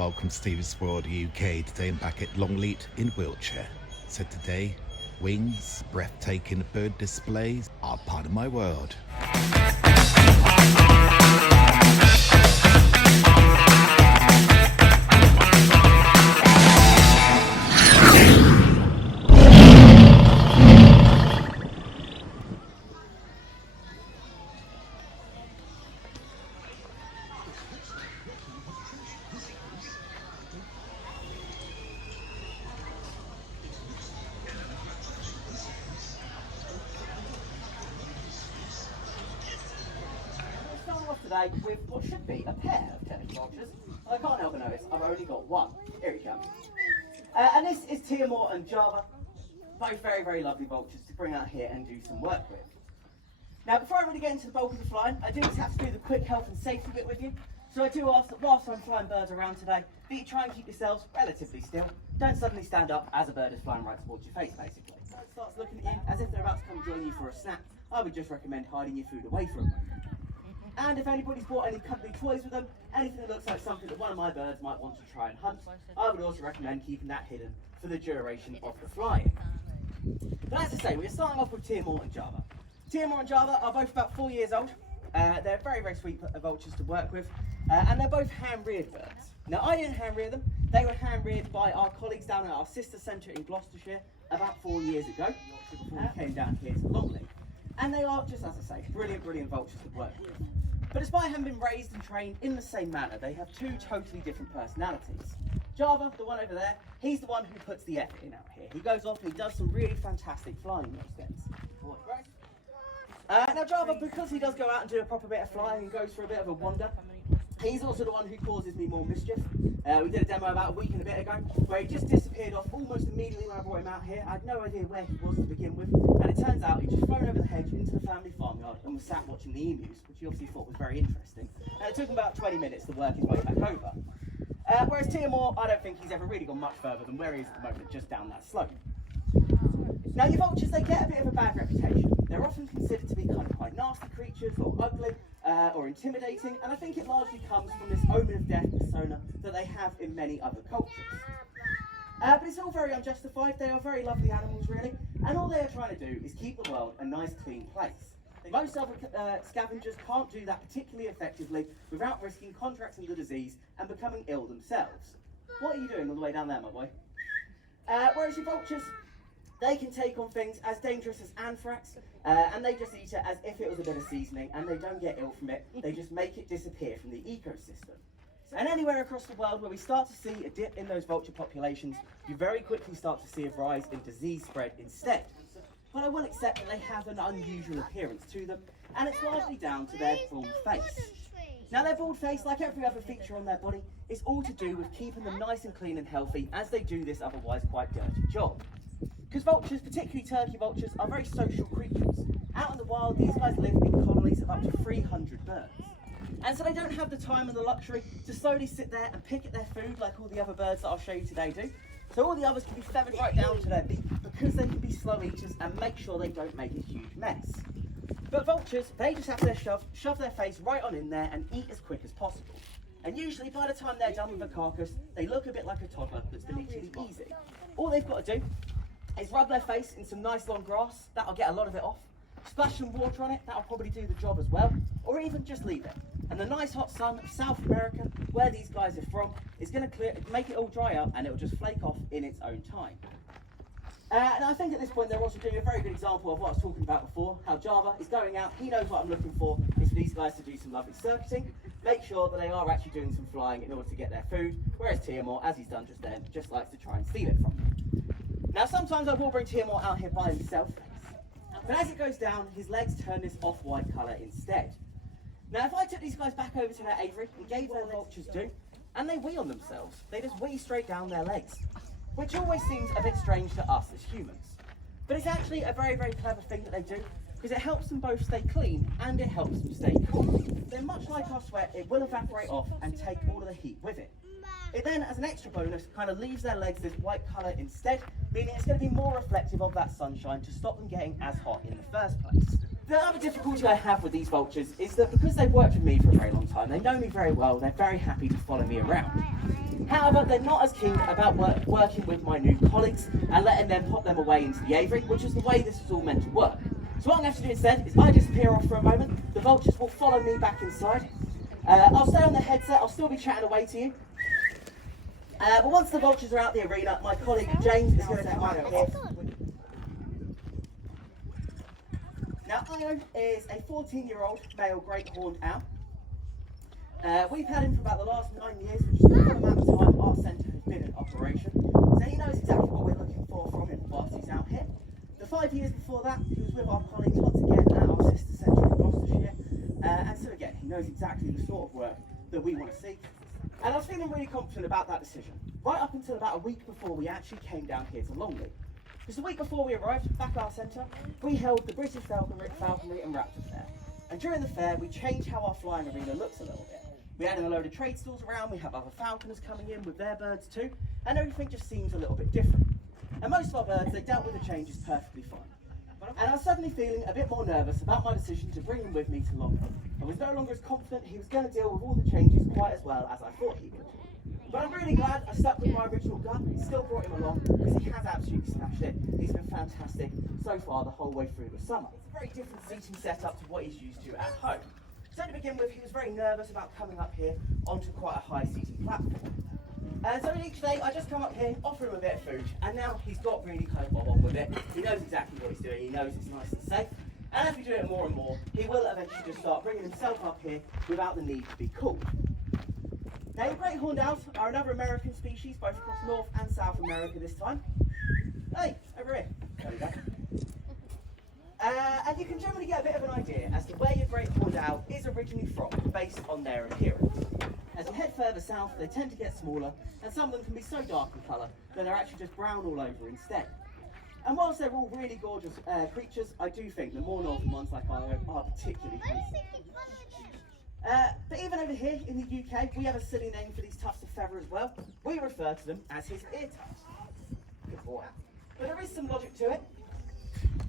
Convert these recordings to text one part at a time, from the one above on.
welcome to Steve's World UK. Today I'm back at Longleat in Wiltshire. So today, wings, breathtaking bird displays are part of my world. Today with what should be a pair of tennis vultures. I can't help but notice I've only got one. Here he comes. And this is Tiamor and Java, both very, very lovely vultures to bring out here and do some work with. Now, before I really get into the bulk of the flying, I do just have to do the quick health and safety bit with you. So I do ask that whilst I'm flying birds around today, that you try and keep yourselves relatively still. Don't suddenly stand up as a bird is flying right towards your face, basically. If a bird starts looking at you as if they're about to come join you for a snack, I would just recommend hiding your food away from them. And if anybody's brought any company toys with them, anything that looks like something that one of my birds might want to try and hunt, I would also recommend keeping that hidden for the duration of the flying. But as I say, we're starting off with Tiamor and Java. Tiamor and Java are both about 4 years old. They're very, very sweet vultures to work with, and they're both hand-reared birds. Now, I didn't hand-rear them. They were hand-reared by our colleagues down at our sister centre in Gloucestershire about 4 years ago, before we came down here to Longleat. And they are, just as I say, brilliant, brilliant vultures to work with. But despite having been raised and trained in the same manner, they have two totally different personalities. Java, the one over there, he's the one who puts the effort in out here. He goes off and he does some really fantastic flying most days. Now Java, because he does go out and do a proper bit of flying and goes for a bit of a wander, he's also the one who causes me more mischief. We did a demo about a week and a bit ago, where he just disappeared off almost immediately when I brought him out here. I had no idea where he was to begin with, and it turns out he'd just flown over the hedge into the family farmyard and was sat watching the emus, which he obviously thought was very interesting. And it took him about 20 minutes to work his way back over. Whereas Tiamor, I don't think he's ever really gone much further than where he is at the moment, just down that slope. Now your vultures, they get a bit of a bad reputation. They're often considered to be kind of quite nasty creatures, or ugly, or intimidating, and I think it largely comes from this omen of death persona that they have in many other cultures. But it's all very unjustified. They are very lovely animals, really, and all they are trying to do is keep the world a nice, clean place. Most other scavengers can't do that particularly effectively without risking contracting the disease and becoming ill themselves. What are you doing all the way down there, my boy? Whereas your vultures, they can take on things as dangerous as anthrax, and they just eat it as if it was a bit of seasoning, and they don't get ill from it. They just make it disappear from the ecosystem. And anywhere across the world where we start to see a dip in those vulture populations, you very quickly start to see a rise in disease spread instead. But I will accept that they have an unusual appearance to them, and it's largely down to their bald face. Now their bald face, like every other feature on their body, is all to do with keeping them nice and clean and healthy as they do this otherwise quite dirty job. Because vultures, particularly turkey vultures, are very social creatures. Out in the wild, these guys live in colonies of up to 300 birds. And so they don't have the time and the luxury to slowly sit there and pick at their food like all the other birds that I'll show you today do. So all the others can be feathered right down to their beak because they can be slow eaters and make sure they don't make a huge mess. But vultures, they just have to shove their face right on in there and eat as quick as possible. And usually by the time they're done with a carcass, they look a bit like a toddler that's been eaten easy. All they've got to do is rub their face in some nice long grass, that'll get a lot of it off. Splash some water on it, that'll probably do the job as well. Or even just leave it. And the nice hot sun of South America, where these guys are from, is going to make it all dry up and it'll just flake off in its own time. And I think at this point they're also doing a very good example of what I was talking about before, how Java is going out, he knows what I'm looking for, is for these guys to do some lovely circuiting, make sure that they are actually doing some flying in order to get their food, whereas Tiamor, as he's done just then, just likes to try and steal it from them. Now sometimes I will bring Tiamor out here by himself, but as it goes down, his legs turn this off-white colour instead. Now if I took these guys back over to their aviary and gave their vultures due, and they wee on themselves, they just wee straight down their legs, which always seems a bit strange to us as humans. But it's actually a very, very clever thing that they do, because it helps them both stay clean and it helps them stay cool. Then much like our sweat, it will evaporate off and take all of the heat with it. It then, as an extra bonus, kind of leaves their legs this white colour instead, meaning it's going to be more reflective of that sunshine to stop them getting as hot in the first place. The other difficulty I have with these vultures is that because they've worked with me for a very long time, they know me very well, they're very happy to follow me around. However, they're not as keen about working with my new colleagues and letting them pop them away into the aviary, which is the way this is all meant to work. So what I'm going to have to do instead is I disappear off for a moment, the vultures will follow me back inside. I'll stay on the headset, I'll still be chatting away to you. But once the vultures are out the arena, my colleague James is going to come out here. Now, Asio is a 14-year-old male great horned owl. We've had him for about the last 9 years, which is the full amount of time our centre has been in operation. So he knows exactly what we're looking for from him whilst he's out here. The 5 years before that, he was with our colleagues once again at our sister centre in Gloucestershire. And so again, he knows exactly the sort of work that we want to see. And I was feeling really confident about that decision, right up until about a week before we actually came down here to Longleat. Because the week before we arrived back at our centre, we held the British Falconry and Raptor Fair. And during the fair, we changed how our flying arena looks a little bit. We added a load of trade stalls around, we have other falconers coming in with their birds too, and everything just seems a little bit different. And most of our birds, they dealt with the changes perfectly fine. And I was suddenly feeling a bit more nervous about my decision to bring him with me to Longleat. I was no longer as confident he was going to deal with all the changes quite as well as I thought he would. But I'm really glad I stuck with my original gun, still brought him along, because he has absolutely smashed it. He's been fantastic so far the whole way through the summer. It's a very different seating setup to what he's used to at home. So to begin with, he was very nervous about coming up here onto quite a high seating platform. And so each day I just come up here, offer him a bit of food, and now he's got really kind of bob on with it. He knows exactly what he's doing, he knows it's nice and safe. And as we do it more and more, he will eventually just start bringing himself up here without the need to be called. Now, your great horned owls are another American species, both across North and South America this time. Hey, over here. There we go. And you can generally get a bit of an idea as to where your great horned owl is originally from, based on their appearance. As you head further south, they tend to get smaller, and some of them can be so dark in colour that they're actually just brown all over instead. And whilst they're all really gorgeous creatures, I do think the more northern ones like Asio are particularly handsome. But even over here in the UK, we have a silly name for these tufts of feather as well. We refer to them as his ear tufts. Good boy. But there is some logic to it.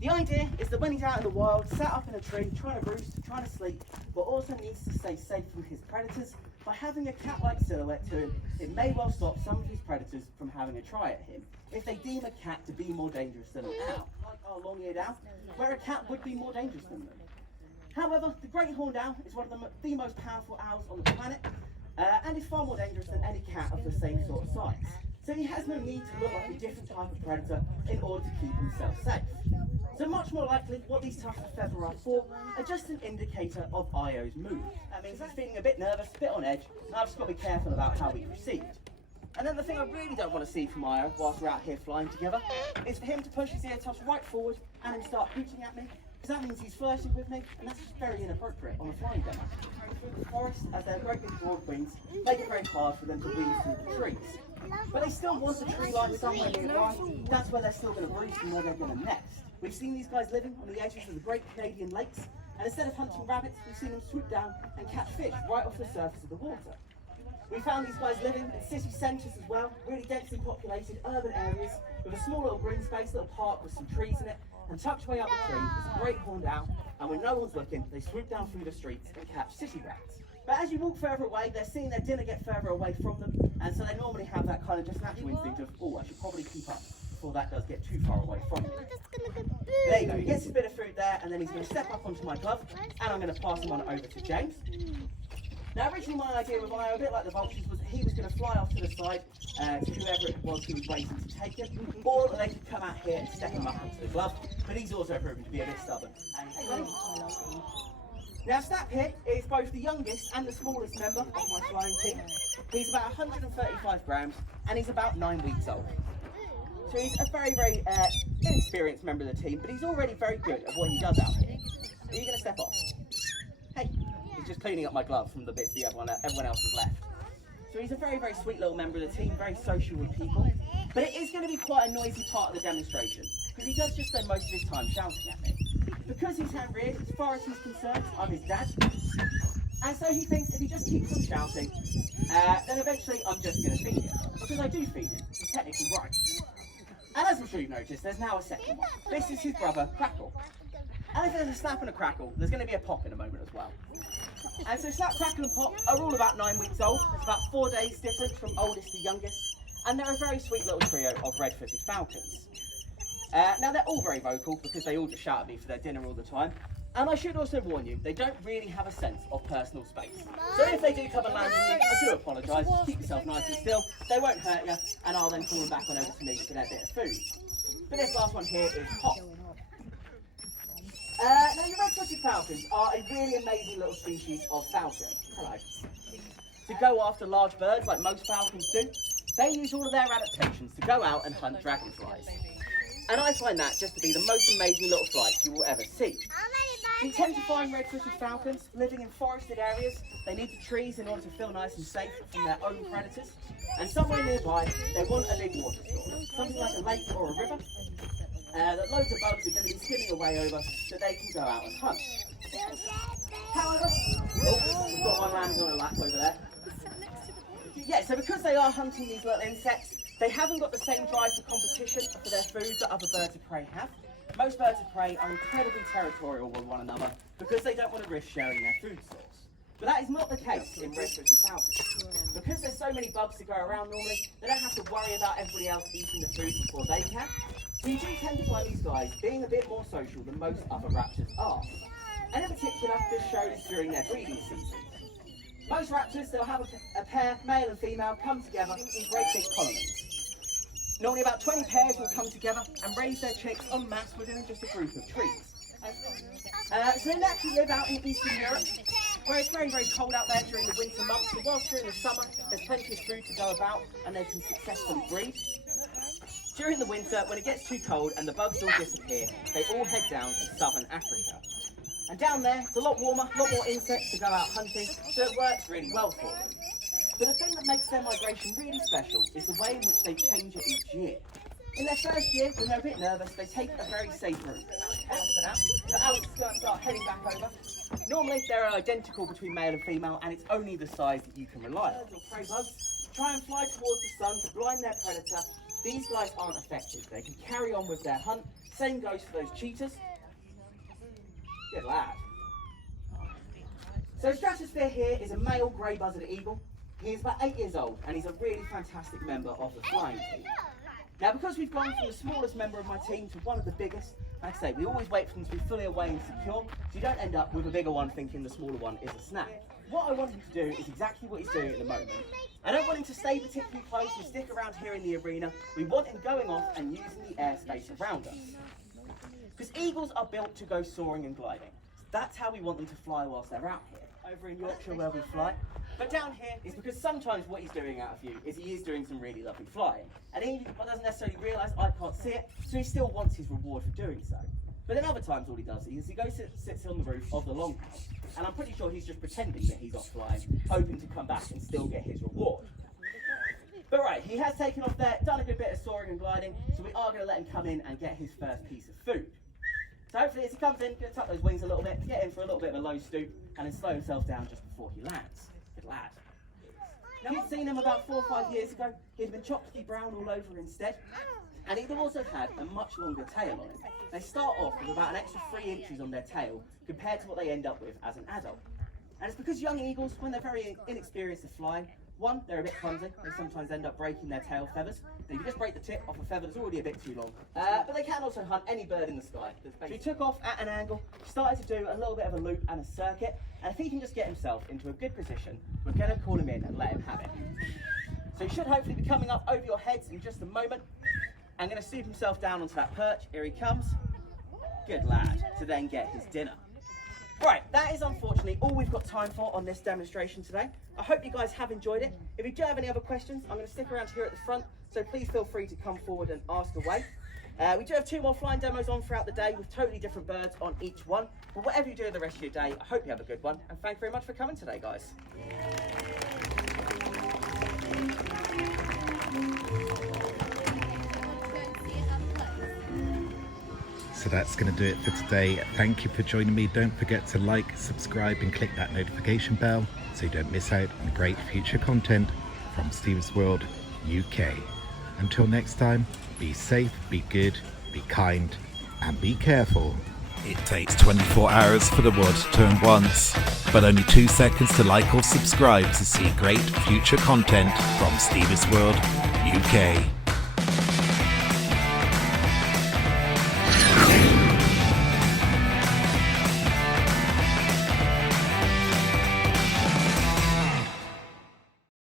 The idea is that when he's out in the wild, sat up in a tree, trying to roost, trying to sleep, but also needs to stay safe from his predators, by having a cat-like silhouette to him, it may well stop some of his predators from having a try at him, if they deem a cat to be more dangerous than an owl, like our long-eared owl, where a cat would be more dangerous than them. However, the great horned owl is one of the most powerful owls on the planet, and is far more dangerous than any cat of the same sort of size. So he has no need to look like a different type of predator in order to keep himself safe. So much more likely, what these tufts of feather are for are just an indicator of Asio's mood. That means he's feeling a bit nervous, a bit on edge, and I've just got to be careful about how we proceed. And then the thing I really don't want to see from Asio whilst we're out here flying together is for him to push his ear tufts right forward and him start hooting at me, because that means he's flirting with me, and that's just very inappropriate on a flying demo. Through the forest, as their great big broad wings make it very hard for them to weave through the trees. But they still want a tree line somewhere nearby. That's where they're still going to breed and where they're going to nest. We've seen these guys living on the edges of the great Canadian lakes, and instead of hunting rabbits, we've seen them swoop down and catch fish right off the surface of the water. We found these guys living in city centres as well, really densely populated urban areas with a small little green space, little park with some trees in it, and tucked away up the tree is a great horned owl, and when no one's looking, they swoop down through the streets and catch city rats. But as you walk further away, they're seeing their dinner get further away from them, and so they normally have that kind of just natural instinct of, oh, I should probably keep up before that does get too far away from you. There you go, he gets his bit of food there, and then he's going to step up onto my glove, and I'm going to pass him on over to James. Now, originally my idea with Asio, a bit like the vultures, was that he was going to fly off to the side to whoever it was who was waiting to take him, or they could come out here and step him up onto the glove, but he's also proven to be a bit stubborn. Now, Snap here is both the youngest and the smallest member of my flying team. He's about 135 grams, and he's about 9 weeks old. So he's a very, very inexperienced member of the team, but he's already very good at what he does out here. Are you going to step off? Hey, he's just cleaning up my glove from the bits everyone else has left. So he's a very, very sweet little member of the team, very social with people. But it is going to be quite a noisy part of the demonstration, because he does just spend most of his time shouting at me. Because he's hand-reared, as far as he's concerned, I'm his dad. And so he thinks if he just keeps on shouting, then eventually I'm just going to feed him. Because I do feed him, he's technically right. And as I'm sure you've noticed, there's now a second one. This is his brother, Crackle. And if there's a snap and a crackle, there's going to be a pop in a moment as well. And so Snap, Crackle and Pop are all about 9 weeks old. It's about 4 days different from oldest to youngest. And they're a very sweet little trio of red-footed falcons. Now they're all very vocal because they all just shout at me for their dinner all the time. And I should also warn you, they don't really have a sense of personal space. So if they do come and land on you, I do apologise. Just keep yourself nice and still. They won't hurt you, and I'll then call them back on over to me for their bit of food. But this last one here is Pop. Now your red-footed falcons are a really amazing little species of falcon. Hello. To go after large birds like most falcons do, they use all of their adaptations to go out and hunt dragonflies. And I find that just to be the most amazing little flights you will ever see. You tend to find red-footed falcons living in forested areas. They need the trees in order to feel nice and safe from their own predators. And somewhere nearby, they want a big water source, something like a lake or a river, that loads of bugs are going to be skimming away over so they can go out and hunt. However, we've got one landing on a lap over there. Yeah, so because they are hunting these little insects, they haven't got the same drive for competition for their food that other birds of prey have. Most birds of prey are incredibly territorial with one another because they don't want to risk sharing their food source. But that is not the case in red-footed falcons. Because there's so many bugs to go around normally, they don't have to worry about everybody else eating the food before they can. So you do tend to find these guys being a bit more social than most other raptors are. And in particular, this shows during their breeding season. Most raptors, they'll have a pair, male and female, come together in great big colonies. Normally about 20 pairs will come together and raise their chicks en masse within just a group of trees. So they naturally live out in Eastern Europe, where it's very, very cold out there during the winter months. So whilst during the summer, there's plenty of food to go about and they can successfully breed. During the winter, when it gets too cold and the bugs all disappear, they all head down to southern Africa. And down there, it's a lot warmer, a lot more insects to go out hunting, so it works really well for them. But the thing that makes their migration really special is the way in which they change it each year. In their first year, when they're a bit nervous, they take a very safe route. So Alex is going to start heading back over. Normally, they're identical between male and female, and it's only the size that you can rely on. Prey bugs try and fly towards the sun to blind their predator. These guys aren't affected. They can carry on with their hunt. Same goes for those cheetahs. Good lad. So Stratosphere here is a male grey buzzard eagle. He is about 8 years old and he's a really fantastic member of the flying team. Now because we've gone from the smallest member of my team to one of the biggest, like I say, we always wait for them to be fully away and secure, so you don't end up with a bigger one thinking the smaller one is a snap. What I want him to do is exactly what he's doing at the moment. I don't want him to stay particularly close and stick around here in the arena. We want him going off and using the airspace around us. Because eagles are built to go soaring and gliding. That's how we want them to fly whilst they're out here. Over in Yorkshire where we fly. But down here is because sometimes what he's doing out of view is he is doing some really lovely flying. And he doesn't necessarily realise I can't see it, so he still wants his reward for doing so. But then other times all he does is he goes sits on the roof of the longhouse, and I'm pretty sure he's just pretending that he's off flying, hoping to come back and still get his reward. But right, he has taken off there, done a good bit of soaring and gliding, so we are going to let him come in and get his first piece of food. So hopefully as he comes in, going to tuck those wings a little bit, get in for a little bit of a low stoop, and then slow himself down just before he lands. Good lad. Now we'd seen him about 4 or 5 years ago. He'd been chocolatey brown all over instead, and he'd also had a much longer tail on him. They start off with about an extra 3 inches on their tail compared to what they end up with as an adult. And it's because young eagles, when they're very inexperienced at flying, one, they're a bit clumsy. They sometimes end up breaking their tail feathers. Then you just break the tip off a feather that's already a bit too long. But they can also hunt any bird in the sky. So he took off at an angle, started to do a little bit of a loop and a circuit, and if he can just get himself into a good position, we're going to call him in and let him have it. So he should hopefully be coming up over your heads in just a moment. I'm going to stoop himself down onto that perch. Here he comes. Good lad, to then get his dinner. Right, that is unfortunately all we've got time for on this demonstration today. I hope you guys have enjoyed it. If you do have any other questions, I'm going to stick around here at the front, so please feel free to come forward and ask away. We do have 2 more flying demos on throughout the day with totally different birds on each one. But whatever you do the rest of your day, I hope you have a good one. And thank you very much for coming today, guys. So that's going to do it for today. Thank you for joining me. Don't forget to like, subscribe and click that notification bell so you don't miss out on great future content from Steve's World UK. Until next time, be safe, be good, be kind and be careful. It takes 24 hours for the world to turn once, but only 2 seconds to like or subscribe to see great future content from Steve's World UK.